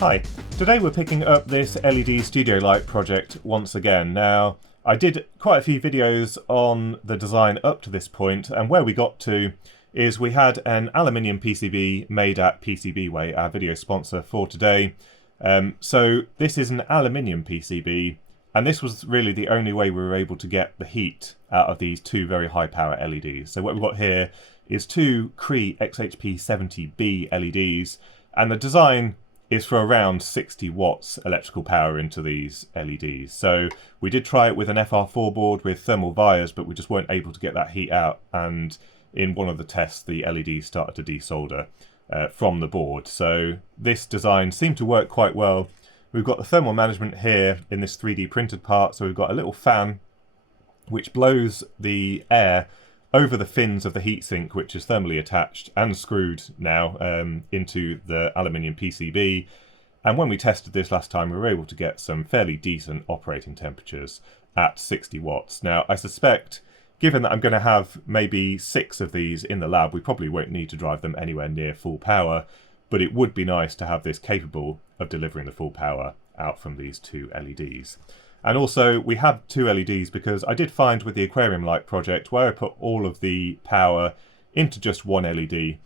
Hi, today we're picking up this LED studio light project once again. Now, I did quite a few videos on the design up to this point, and where we got to is we had an aluminium PCB made at PCB Way, our video sponsor for today. So this is an aluminium PCB, and this was really the only way we were able to get the heat out of these two very high power LEDs. So what we've got here is two Cree XHP70B LEDs, and the design is for around 60 watts electrical power into these LEDs. So we did try it with an FR4 board with thermal vias, but we just weren't able to get that heat out, and in one of the tests the LEDs started to desolder from the board. So this design seemed to work quite well. We've got the thermal management here in this 3D printed part, so we've got a little fan which blows the air over the fins of the heatsink, which is thermally attached and screwed now into the aluminium PCB. And when we tested this last time, we were able to get some fairly decent operating temperatures at 60 watts. Now, I suspect, given that I'm going to have maybe 6 of these in the lab, we probably won't need to drive them anywhere near full power, but it would be nice to have this capable of delivering the full power out from these two LEDs. And also, we have two LEDs because I did find with the aquarium light project, where I put all of the power into just one LED,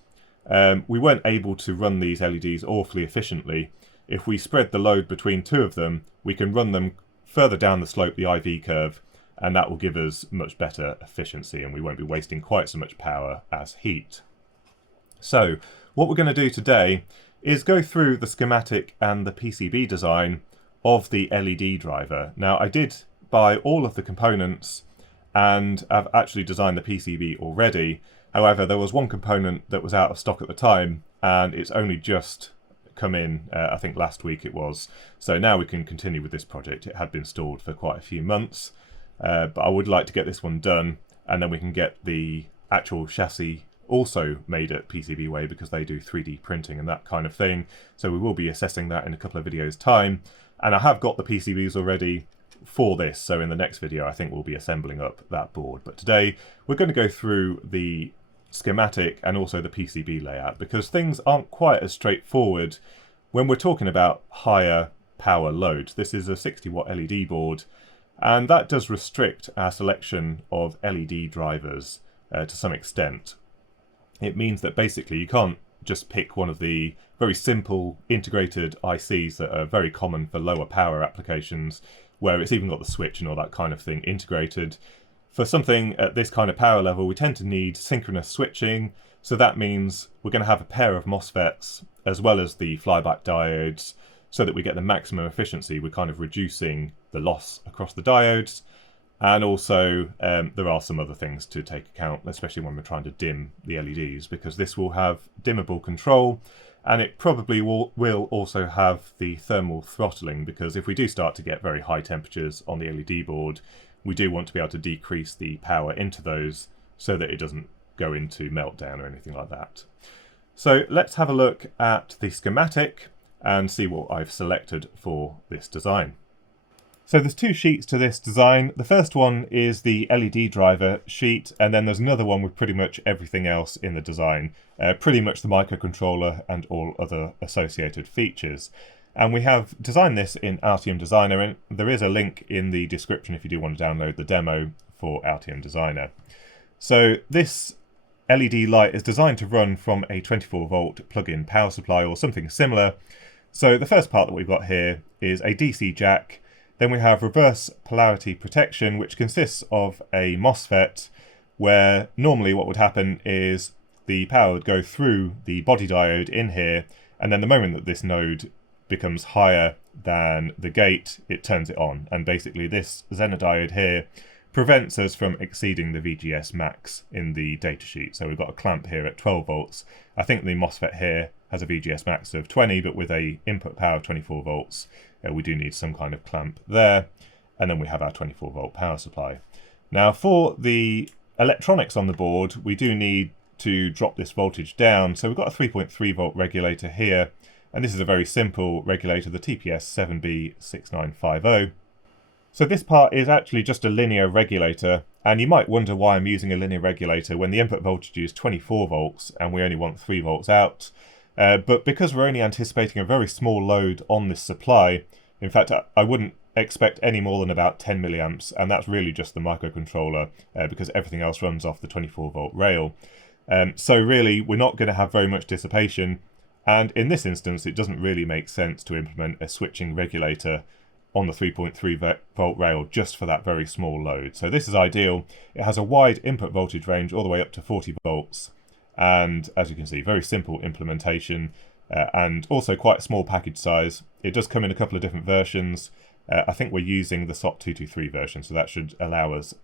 we weren't able to run these LEDs awfully efficiently. If we spread the load between two of them, we can run them further down the slope, the IV curve, and that will give us much better efficiency, and we won't be wasting quite so much power as heat. So, what we're going to do today is go through the schematic and the PCB design of the LED driver. Now, I did buy all of the components and I've actually designed the PCB already. However, there was one component that was out of stock at the time, and it's only just come in, I think last week it was. So now we can continue with this project. It had been stalled for quite a few months, but I would like to get this one done, and then we can get the actual chassis also made at PCB Way, because they do 3D printing and that kind of thing. So we will be assessing that in a couple of videos' time. And I have got the PCBs already for this, so in the next video I think we'll be assembling up that board. But today we're going to go through the schematic and also the PCB layout, because things aren't quite as straightforward when we're talking about higher power loads. This is a 60 watt LED board, and that does restrict our selection of LED drivers to some extent. It means that basically you can't just pick one of the very simple integrated ICs that are very common for lower power applications, where it's even got the switch and all that kind of thing integrated. For something at this kind of power level, we tend to need synchronous switching, so that means we're going to have a pair of MOSFETs as well as the flyback diodes, so that we get the maximum efficiency. We're kind of reducing the loss across the diodes. And also, there are some other things to take account, especially when we're trying to dim the LEDs, because this will have dimmable control, and it probably will also have the thermal throttling, because if we do start to get very high temperatures on the LED board, we do want to be able to decrease the power into those so that it doesn't go into meltdown or anything like that. So let's have a look at the schematic and see what I've selected for this design. So there's two sheets to this design. The first one is the LED driver sheet, and then there's another one with pretty much everything else in the design, pretty much the microcontroller and all other associated features. And we have designed this in Altium Designer, and there is a link in the description if you do want to download the demo for Altium Designer. So this LED light is designed to run from a 24 volt plug-in power supply or something similar. So the first part that we've got here is a DC jack. Then we have reverse polarity protection, which consists of a MOSFET, where normally what would happen is the power would go through the body diode in here, and then the moment that this node becomes higher than the gate, it turns it on. And basically this Zener diode here prevents us from exceeding the VGS max in the datasheet. So we've got a clamp here at 12 volts. I think the MOSFET here has a VGS max of 20, but with a input power of 24 volts, we do need some kind of clamp there. And then we have our 24 volt power supply. Now for the electronics on the board, we do need to drop this voltage down. So we've got a 3.3 volt regulator here, and this is a very simple regulator, the TPS7B6950. So this part is actually just a linear regulator, and you might wonder why I'm using a linear regulator when the input voltage is 24 volts and we only want 3 volts out. But because we're only anticipating a very small load on this supply, in fact, I wouldn't expect any more than about 10 milliamps, and that's really just the microcontroller because everything else runs off the 24-volt rail. So really, we're not going to have very much dissipation, and in this instance, it doesn't really make sense to implement a switching regulator on the 3.3 volt rail just for that very small load. So this is ideal. It has a wide input voltage range all the way up to 40 volts, and as you can see, very simple implementation, and also quite a small package size. It does come in a couple of different versions. I think we're using the SOT 223 version, so that should allow us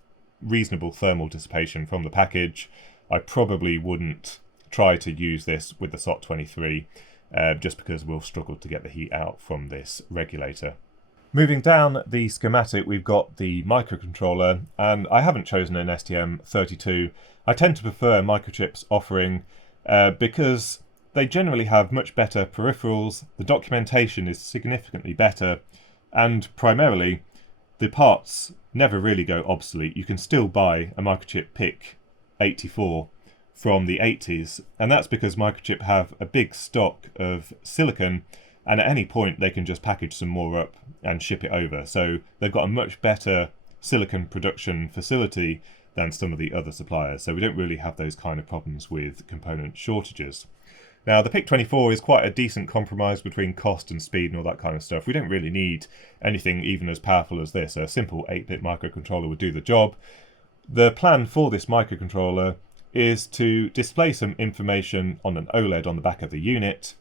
reasonable thermal dissipation from the package. I probably wouldn't try to use this with the SOT 23, just because we'll struggle to get the heat out from this regulator. Moving down the schematic, we've got the microcontroller, and I haven't chosen an STM32. I tend to prefer Microchip's offering because they generally have much better peripherals, the documentation is significantly better, and primarily, the parts never really go obsolete. You can still buy a Microchip PIC 84 from the 80s, and that's because Microchip have a big stock of silicon, and at any point they can just package some more up and ship it over. So they've got a much better silicon production facility than some of the other suppliers, so we don't really have those kind of problems with component shortages. Now, the PIC24 is quite a decent compromise between cost and speed and all that kind of stuff. We don't really need anything even as powerful as this. A simple 8-bit microcontroller would do the job. The plan for this microcontroller is to display some information on an OLED on the back of the unit,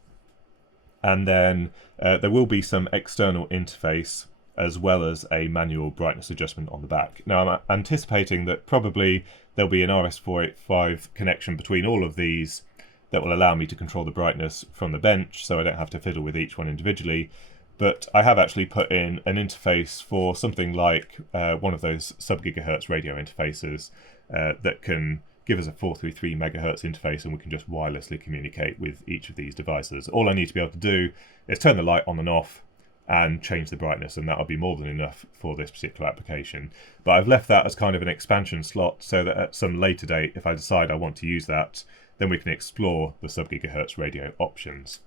and then there will be some external interface as well as a manual brightness adjustment on the back. Now, I'm anticipating that probably there'll be an RS485 connection between all of these that will allow me to control the brightness from the bench, so I don't have to fiddle with each one individually. But I have actually put in an interface for something like one of those sub-gigahertz radio interfaces that can give us a 433 megahertz interface, and we can just wirelessly communicate with each of these devices. All I need to be able to do is turn the light on and off and change the brightness, and that'll be more than enough for this particular application. But I've left that as kind of an expansion slot so that at some later date, if I decide I want to use that, then we can explore the sub-gigahertz radio options.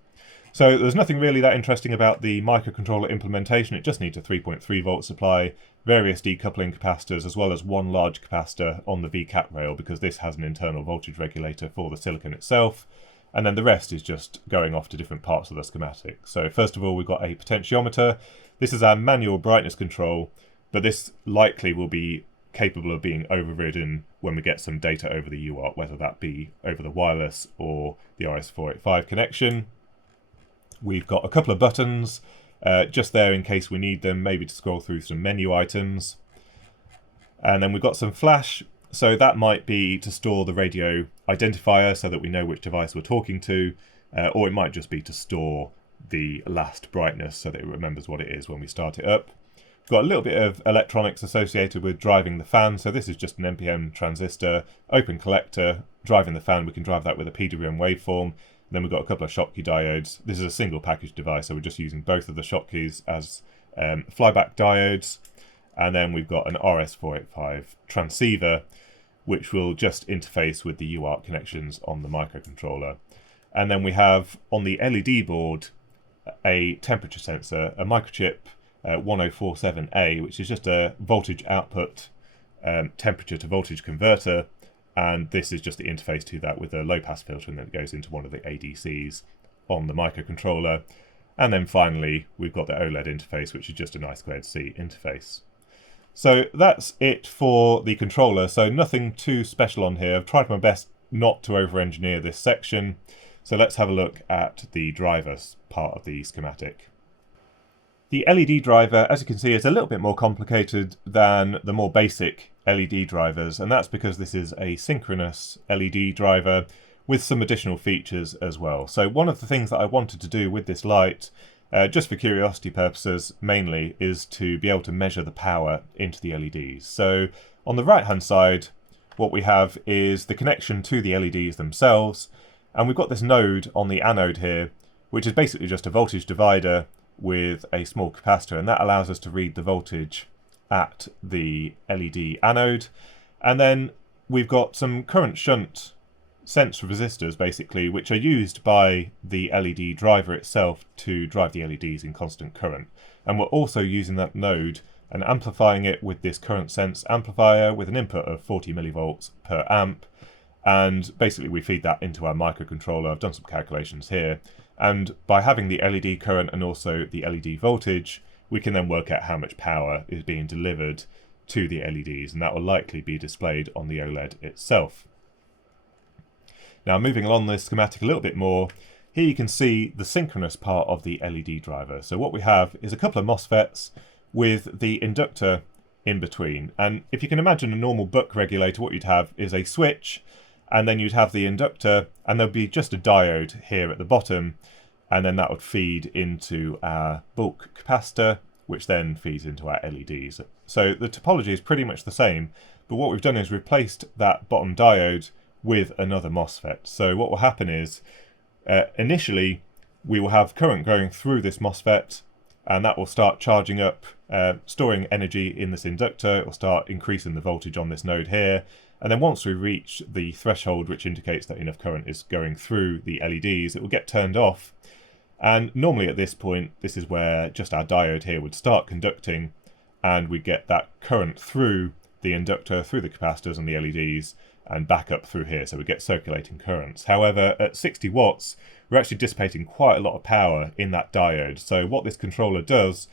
So there's nothing really that interesting about the microcontroller implementation. It just needs a 3.3 volt supply, various decoupling capacitors, as well as one large capacitor on the VCAP rail, because this has an internal voltage regulator for the silicon itself. And then the rest is just going off to different parts of the schematic. So first of all, we've got a potentiometer. This is our manual brightness control, but this likely will be capable of being overridden when we get some data over the UART, whether that be over the wireless or the RS485 connection. We've got a couple of buttons just there in case we need them, maybe to scroll through some menu items. And then we've got some flash, so that might be to store the radio identifier so that we know which device we're talking to, or it might just be to store the last brightness so that it remembers what it is when we start it up. Got a little bit of electronics associated with driving the fan, so this is just an NPN transistor, open collector, driving the fan. We can drive that with a PWM waveform. And then we've got a couple of Schottky diodes. This is a single package device, so we're just using both of the Schottkys as flyback diodes. And then we've got an RS485 transceiver, which will just interface with the UART connections on the microcontroller. And then we have on the LED board a temperature sensor, a Microchip 1047A, which is just a voltage output temperature to voltage converter, and this is just the interface to that with a low pass filter, and then it goes into one of the ADCs on the microcontroller. And then finally we've got the OLED interface, which is just an I2C interface. So that's it for the controller, so nothing too special on here. I've tried my best not to over-engineer this section, so let's have a look at the drivers part of the schematic. The LED driver, as you can see, is a little bit more complicated than the more basic LED drivers, and that's because this is a synchronous LED driver with some additional features as well. So one of the things that I wanted to do with this light, just for curiosity purposes mainly, is to be able to measure the power into the LEDs. So on the right hand side, what we have is the connection to the LEDs themselves, and we've got this node on the anode here, which is basically just a voltage divider with a small capacitor, and that allows us to read the voltage at the LED anode. And then we've got some current shunt sense resistors basically, which are used by the LED driver itself to drive the LEDs in constant current. And we're also using that node and amplifying it with this current sense amplifier with an input of 40 millivolts per amp. And basically we feed that into our microcontroller. I've done some calculations here. And by having the LED current and also the LED voltage, we can then work out how much power is being delivered to the LEDs, and that will likely be displayed on the OLED itself. Now, moving along this schematic a little bit more, here you can see the synchronous part of the LED driver. So what we have is a couple of MOSFETs with the inductor in between. And if you can imagine a normal buck regulator, what you'd have is a switch, and then you'd have the inductor, and there'll be just a diode here at the bottom, and then that would feed into our bulk capacitor, which then feeds into our LEDs. So the topology is pretty much the same, but what we've done is replaced that bottom diode with another MOSFET. So what will happen is, initially, we will have current going through this MOSFET, and that will start charging up, storing energy in this inductor. It will start increasing the voltage on this node here. And then once we reach the threshold, which indicates that enough current is going through the LEDs, it will get turned off. And normally at this point, this is where just our diode here would start conducting, and we get that current through the inductor, through the capacitors and the LEDs, and back up through here, so we get circulating currents. However, at 60 watts, we're actually dissipating quite a lot of power in that diode. So what this controller does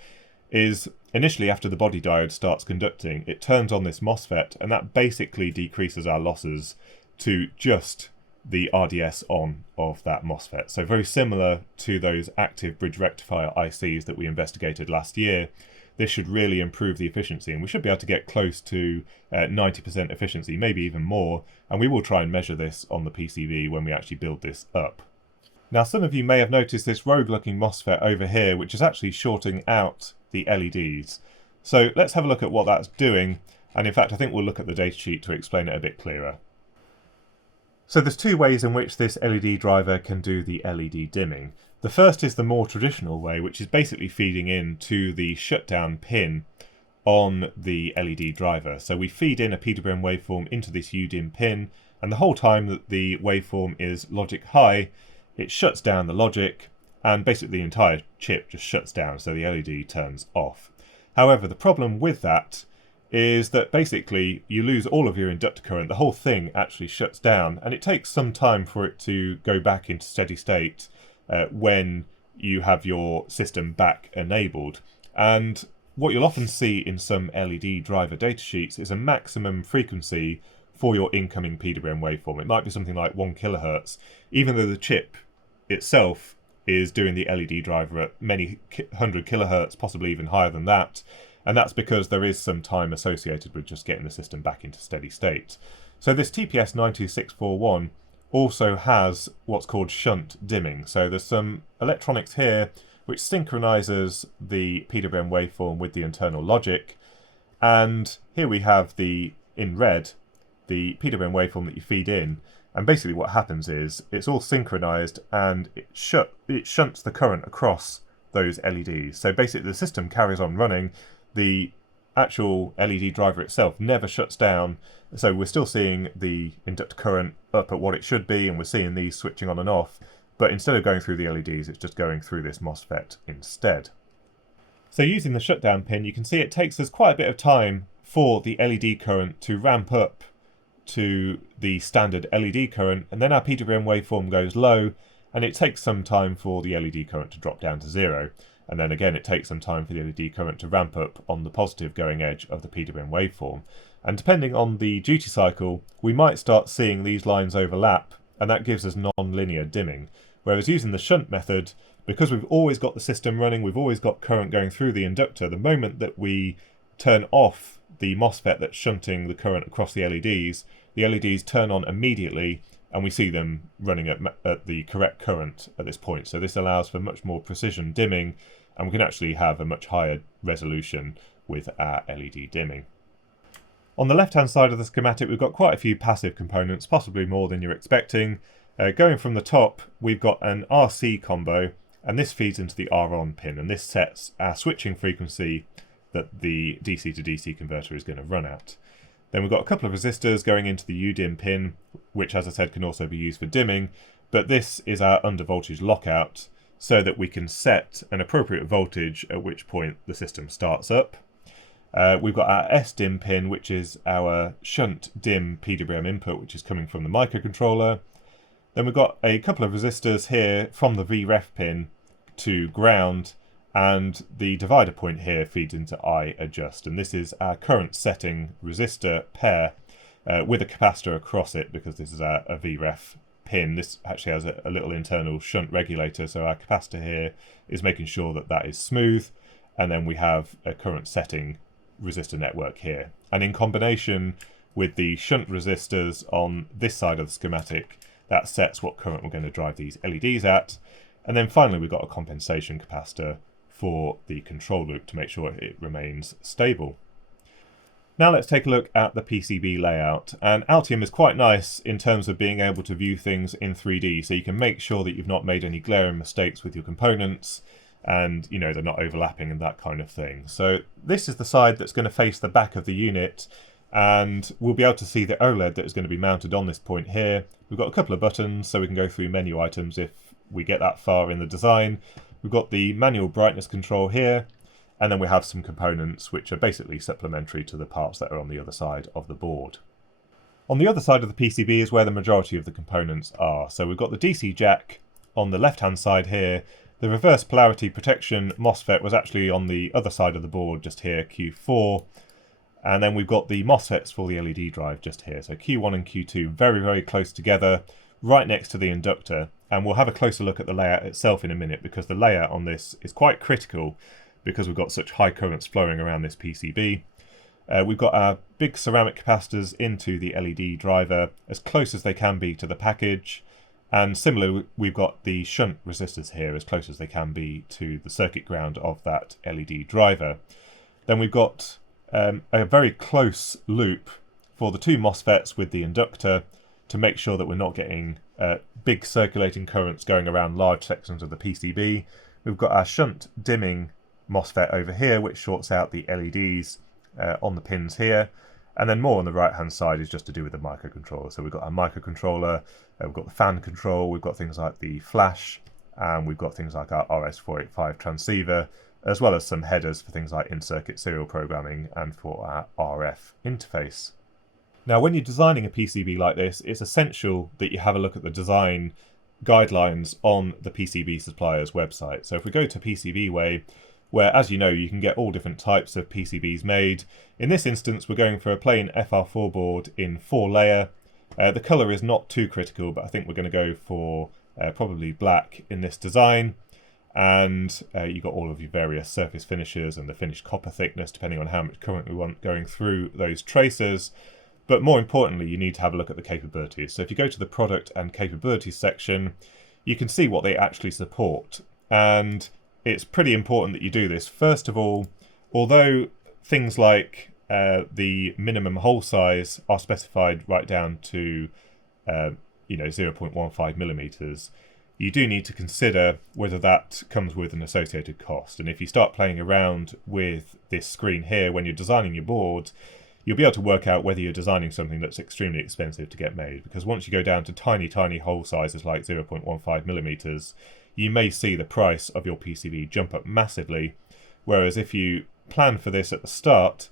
is, initially after the body diode starts conducting, it turns on this MOSFET, and that basically decreases our losses to just the RDS on of that MOSFET. So very similar to those active bridge rectifier ICs that we investigated last year. This should really improve the efficiency, and we should be able to get close to 90% efficiency, maybe even more, and we will try and measure this on the PCB when we actually build this up. Now, some of you may have noticed this rogue looking MOSFET over here, which is actually shorting out the LEDs. So let's have a look at what that's doing, and in fact I think we'll look at the datasheet to explain it a bit clearer. So there's two ways in which this LED driver can do the LED dimming. The first is the more traditional way, which is basically feeding into the shutdown pin on the LED driver. So we feed in a PWM waveform into this UDIM pin, and the whole time that the waveform is logic high, it shuts down the logic, and basically the entire chip just shuts down, so the LED turns off. However, the problem with that is that basically you lose all of your inductor current. The whole thing actually shuts down, and it takes some time for it to go back into steady state when you have your system back enabled. And what you'll often see in some LED driver datasheets is a maximum frequency for your incoming PWM waveform. It might be something like 1 kilohertz, even though the chip itself is doing the LED driver at many hundred kilohertz, possibly even higher than that. And that's because there is some time associated with just getting the system back into steady state. So this TPS 92641 also has what's called shunt dimming. So there's some electronics here which synchronizes the PWM waveform with the internal logic. And here we have in red, the PWM waveform that you feed in. And basically what happens is it's all synchronized, and it shunts the current across those LEDs. So basically the system carries on running. The actual LED driver itself never shuts down, so we're still seeing the inductor current up at what it should be, and we're seeing these switching on and off, but instead of going through the LEDs, it's just going through this MOSFET instead. So using the shutdown pin, you can see it takes us quite a bit of time for the LED current to ramp up to the standard LED current, and then our PWM waveform goes low, and it takes some time for the LED current to drop down to 0. And then again, it takes some time for the LED current to ramp up on the positive going edge of the PWM waveform. And depending on the duty cycle, we might start seeing these lines overlap, and that gives us non-linear dimming. Whereas using the shunt method, because we've always got the system running, we've always got current going through the inductor, the moment that we turn off the MOSFET that's shunting the current across the LEDs turn on immediately, and we see them running at the correct current at this point. So this allows for much more precision dimming, and we can actually have a much higher resolution with our LED dimming. On the left-hand side of the schematic, we've got quite a few passive components, possibly more than you're expecting. Going from the top, we've got an RC combo, and this feeds into the R-on pin, and this sets our switching frequency that the DC to DC converter is going to run at. Then we've got a couple of resistors going into the UDIM pin, which as I said can also be used for dimming, but this is our under voltage lockout so that we can set an appropriate voltage at which point the system starts up. We've got our SDIM pin, which is our shunt dim PWM input, which is coming from the microcontroller. Then we've got a couple of resistors here from the VREF pin to ground, and the divider point here feeds into I adjust, and this is our current setting resistor pair with a capacitor across it, because this is a VREF pin. This actually has a little internal shunt regulator, so our capacitor here is making sure that that is smooth, and then we have a current setting resistor network here. And in combination with the shunt resistors on this side of the schematic, that sets what current we're going to drive these LEDs at. And then finally we've got a compensation capacitor for the control loop to make sure it remains stable. Now let's take a look at the PCB layout. And Altium is quite nice in terms of being able to view things in 3D, so you can make sure that you've not made any glaring mistakes with your components, and you know they're not overlapping and that kind of thing. So this is the side that's going to face the back of the unit, and we'll be able to see the OLED that is going to be mounted on this point here. We've got a couple of buttons so we can go through menu items if we get that far in the design. We've got the manual brightness control here, and then we have some components which are basically supplementary to the parts that are on the other side of the board. On the other side of the PCB is where the majority of the components are. So we've got the DC jack on the left hand side here. The reverse polarity protection MOSFET was actually on the other side of the board just here, Q4. And then we've got the MOSFETs for the LED drive just here. So Q1 and Q2 very, very close together, right next to the inductor. And we'll have a closer look at the layout itself in a minute, because the layout on this is quite critical because we've got such high currents flowing around this PCB. We've got our big ceramic capacitors into the LED driver as close as they can be to the package. And similarly, we've got the shunt resistors here as close as they can be to the circuit ground of that LED driver. Then we've got a very close loop for the two MOSFETs with the inductor to make sure that we're not getting big circulating currents going around large sections of the PCB. We've got our shunt dimming MOSFET over here, which shorts out the LEDs on the pins here. And then more on the right hand side is just to do with the microcontroller. So we've got our microcontroller, we've got the fan control, we've got things like the flash, and we've got things like our RS485 transceiver, as well as some headers for things like in-circuit serial programming and for our RF interface. Now when you're designing a PCB like this, it's essential that you have a look at the design guidelines on the PCB supplier's website. So if we go to PCB Way, where, as you know, you can get all different types of PCBs made. In this instance, we're going for a plain FR4 board in 4-layer. The colour is not too critical, but I think we're going to go for probably black in this design. And you've got all of your various surface finishes and the finished copper thickness, depending on how much current we want going through those tracers. But more importantly, you need to have a look at the capabilities. So if you go to the product and capabilities section, you can see what they actually support. And it's pretty important that you do this. First of all, although things like the minimum hole size are specified right down to 0.15 millimeters, you do need to consider whether that comes with an associated cost. And if you start playing around with this screen here when you're designing your board, you'll be able to work out whether you're designing something that's extremely expensive to get made. Because once you go down to tiny hole sizes like 0.15 millimeters, you may see the price of your PCB jump up massively, whereas if you plan for this at the start,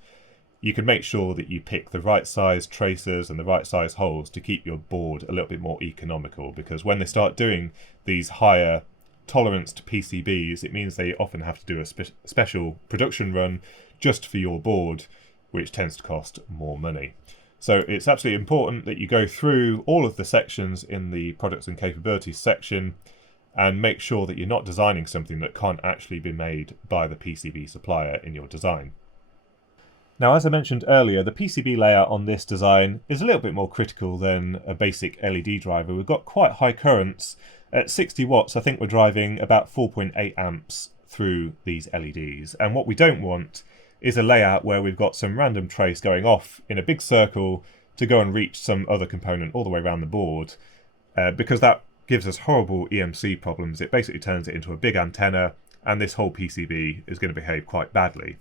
you can make sure that you pick the right size tracers and the right size holes to keep your board a little bit more economical, because when they start doing these higher tolerance to PCBs, it means they often have to do a special production run just for your board, which tends to cost more money. So it's absolutely important that you go through all of the sections in the products and capabilities section and make sure that you're not designing something that can't actually be made by the PCB supplier in your design. Now, as I mentioned earlier, the PCB layout on this design is a little bit more critical than a basic LED driver. We've got quite high currents. At 60 watts, I think we're driving about 4.8 amps through these LEDs. And what we don't want is a layout where we've got some random trace going off in a big circle to go and reach some other component all the way around the board, because that gives us horrible EMC problems. It basically turns it into a big antenna, and this whole PCB is going to behave quite badly.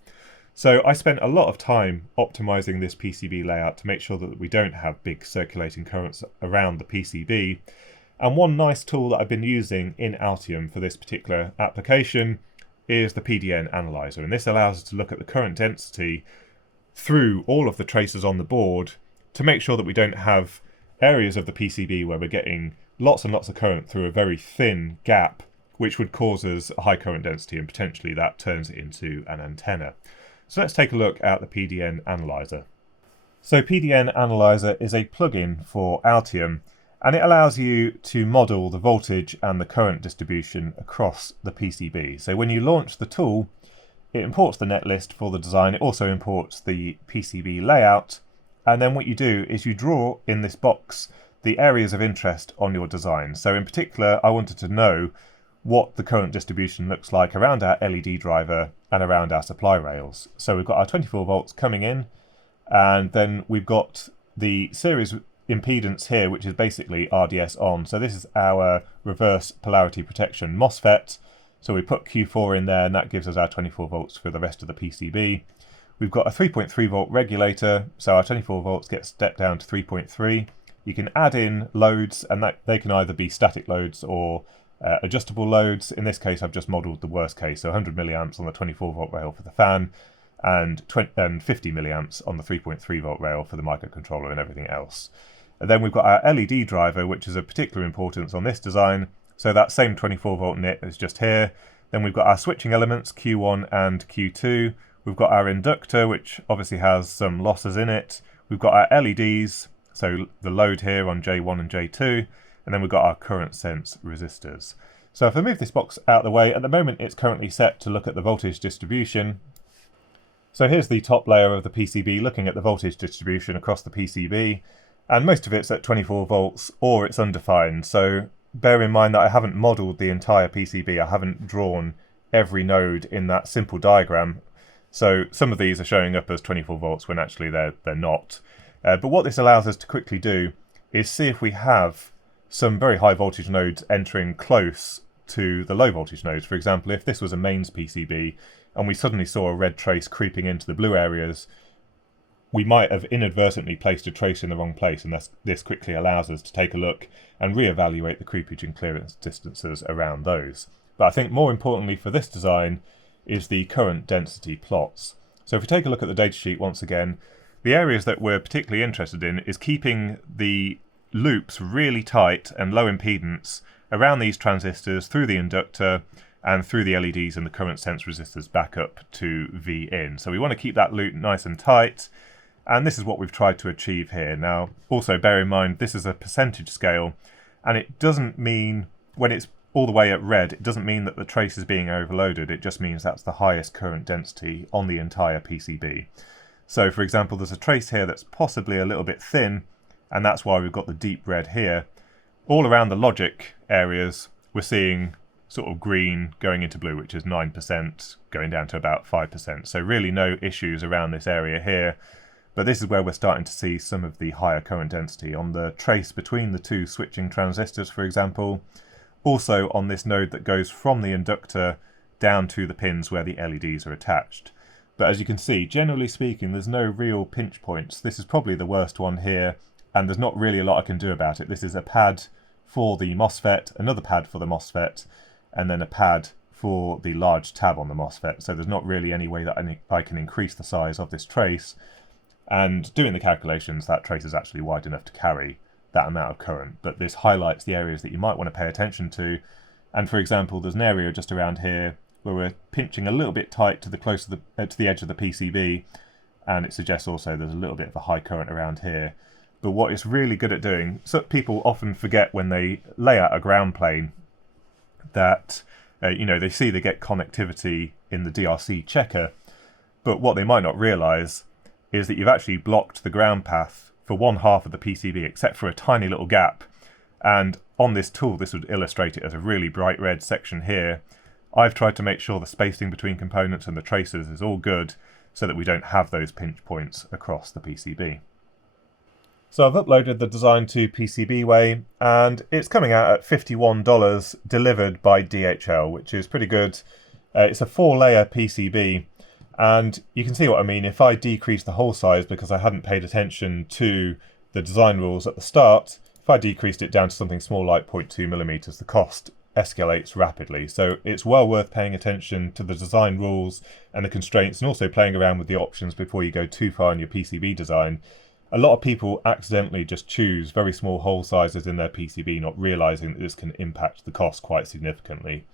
So I spent a lot of time optimizing this PCB layout to make sure that we don't have big circulating currents around the PCB. And one nice tool that I've been using in Altium for this particular application is the PDN Analyzer. And this allows us to look at the current density through all of the traces on the board to make sure that we don't have areas of the PCB where we're getting lots and lots of current through a very thin gap, which would cause us a high current density, and potentially that turns it into an antenna. So let's take a look at the PDN Analyzer. So PDN Analyzer is a plugin for Altium, and it allows you to model the voltage and the current distribution across the PCB. So when you launch the tool, it imports the netlist for the design. It also imports the PCB layout, and then what you do is you draw in this box the areas of interest on your design. So in particular, I wanted to know what the current distribution looks like around our LED driver and around our supply rails. So we've got our 24 volts coming in, and then we've got the series impedance here, which is basically RDS on. So this is our reverse polarity protection MOSFET. So we put Q4 in there, and that gives us our 24 volts for the rest of the PCB. We've got a 3.3 volt regulator, so our 24 volts gets stepped down to 3.3. You can add in loads, and that they can either be static loads or adjustable loads. In this case, I've just modelled the worst case, so 100 milliamps on the 24 volt rail for the fan, and 50 milliamps on the 3.3 volt rail for the microcontroller and everything else. And then we've got our LED driver, which is of particular importance on this design. So that same 24 volt NIT is just here. Then we've got our switching elements, Q1 and Q2. We've got our inductor, which obviously has some losses in it. We've got our LEDs, so the load here on J1 and J2. And then we've got our current sense resistors. So if I move this box out of the way, at the moment it's currently set to look at the voltage distribution. So here's the top layer of the PCB looking at the voltage distribution across the PCB, and most of it's at 24 volts or it's undefined. So bear in mind that I haven't modelled the entire PCB, I haven't drawn every node in that simple diagram. So some of these are showing up as 24 volts when actually they're not. But what this allows us to quickly do is see if we have some very high voltage nodes entering close to the low voltage nodes. For example, if this was a mains PCB and we suddenly saw a red trace creeping into the blue areas, we might have inadvertently placed a trace in the wrong place, and this quickly allows us to take a look and reevaluate the creepage and clearance distances around those. But I think more importantly for this design is the current density plots. So if we take a look at the datasheet once again, the areas that we're particularly interested in is keeping the loops really tight and low impedance around these transistors, through the inductor and through the LEDs and the current sense resistors back up to V in. So we want to keep that loop nice and tight, and this is what we've tried to achieve here. Now also bear in mind this is a percentage scale, and it doesn't mean when it's all the way at red, it doesn't mean that the trace is being overloaded, it just means that's the highest current density on the entire PCB. So for example, there's a trace here that's possibly a little bit thin, and that's why we've got the deep red here. All around the logic areas, we're seeing sort of green going into blue, which is 9%, going down to about 5%. So really no issues around this area here. But this is where we're starting to see some of the higher current density on the trace between the two switching transistors, for example. Also on this node that goes from the inductor down to the pins where the LEDs are attached. But as you can see, generally speaking, there's no real pinch points. This is probably the worst one here, and there's not really a lot I can do about it. This is a pad for the MOSFET, another pad for the MOSFET, and then a pad for the large tab on the MOSFET. So there's not really any way that I can increase the size of this trace. And doing the calculations, that trace is actually wide enough to carry that amount of current. But this highlights the areas that you might want to pay attention to. And for example, there's an area just around here where we're pinching a little bit tight to the edge of the PCB, and it suggests also there's a little bit of a high current around here. But what it's really good at doing, so people often forget when they lay out a ground plane that they see they get connectivity in the DRC checker, but what they might not realise is that you've actually blocked the ground path for one half of the PCB except for a tiny little gap. And on this tool, this would illustrate it as a really bright red section here. I've tried to make sure the spacing between components and the traces is all good so that we don't have those pinch points across the PCB. So I've uploaded the design to PCB Way, and it's coming out at $51 delivered by DHL, which is pretty good. It's a 4-layer PCB, And you can see what I mean. If I decrease the hole size because I hadn't paid attention to the design rules at the start, if I decreased it down to something small like 0.2 millimeters, the cost escalates rapidly. So it's well worth paying attention to the design rules and the constraints, and also playing around with the options before you go too far in your PCB design. A lot of people accidentally just choose very small hole sizes in their PCB, not realizing that this can impact the cost quite significantly.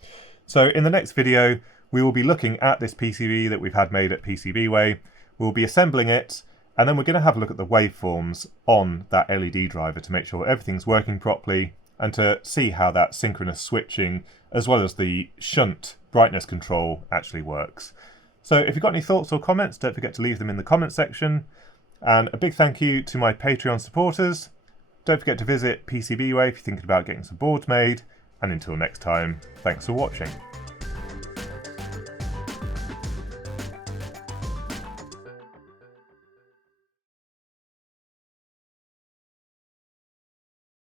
So in the next video, we will be looking at this PCB that we've had made at PCB Way. We'll be assembling it, and then we're going to have a look at the waveforms on that LED driver to make sure everything's working properly, and to see how that synchronous switching as well as the shunt brightness control actually works. So if you've got any thoughts or comments, don't forget to leave them in the comment section. And a big thank you to my Patreon supporters. Don't forget to visit PCB Way if you're thinking about getting some boards made. And until next time, thanks for watching.